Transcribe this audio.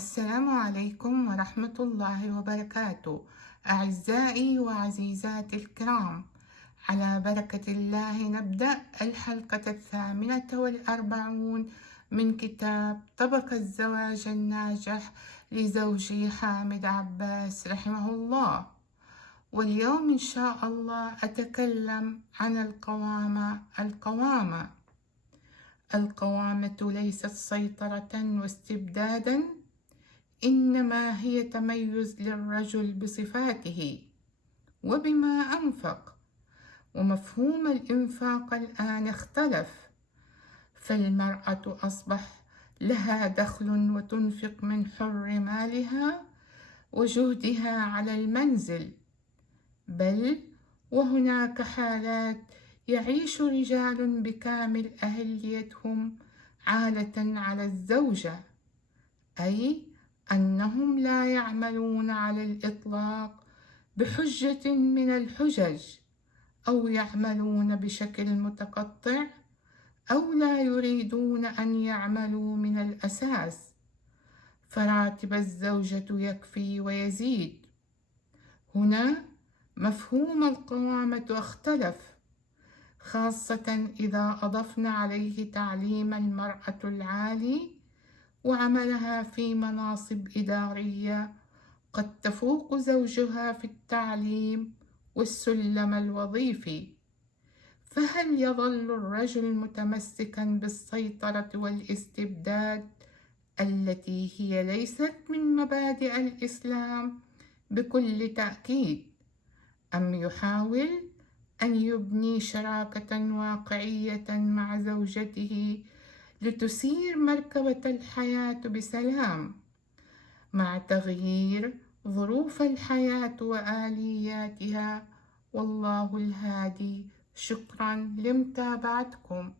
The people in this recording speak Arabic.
السلام عليكم ورحمة الله وبركاته. أعزائي وعزيزاتي الكرام، على بركة الله نبدأ الحلقة 48 من كتاب طبق الزواج الناجح لزوجي حامد عباس رحمه الله. واليوم إن شاء الله أتكلم عن القوامة ليست سيطرة واستبدادا، إنما هي تميز للرجل بصفاته وبما أنفق. ومفهوم الإنفاق الآن اختلف، فالمرأة أصبح لها دخل وتنفق من حر مالها وجهدها على المنزل، بل وهناك حالات يعيش رجال بكامل أهليتهم عالة على الزوجة، أي أنهم لا يعملون على الإطلاق بحجة من الحجج، أو يعملون بشكل متقطع، أو لا يريدون أن يعملوا من الأساس، فراتب الزوجة يكفي ويزيد. هنا مفهوم القوامة اختلف، خاصة إذا أضفنا عليه تعليم المرأة العالي وعملها في مناصب إدارية قد تفوق زوجها في التعليم والسلم الوظيفي. فهل يظل الرجل متمسكا بالسيطرة والاستبداد التي هي ليست من مبادئ الإسلام بكل تأكيد، أم يحاول أن يبني شراكة واقعية مع زوجته لتسير مركبة الحياة بسلام مع تغيير ظروف الحياة وآلياتها؟ والله الهادي. شكرا لمتابعتكم.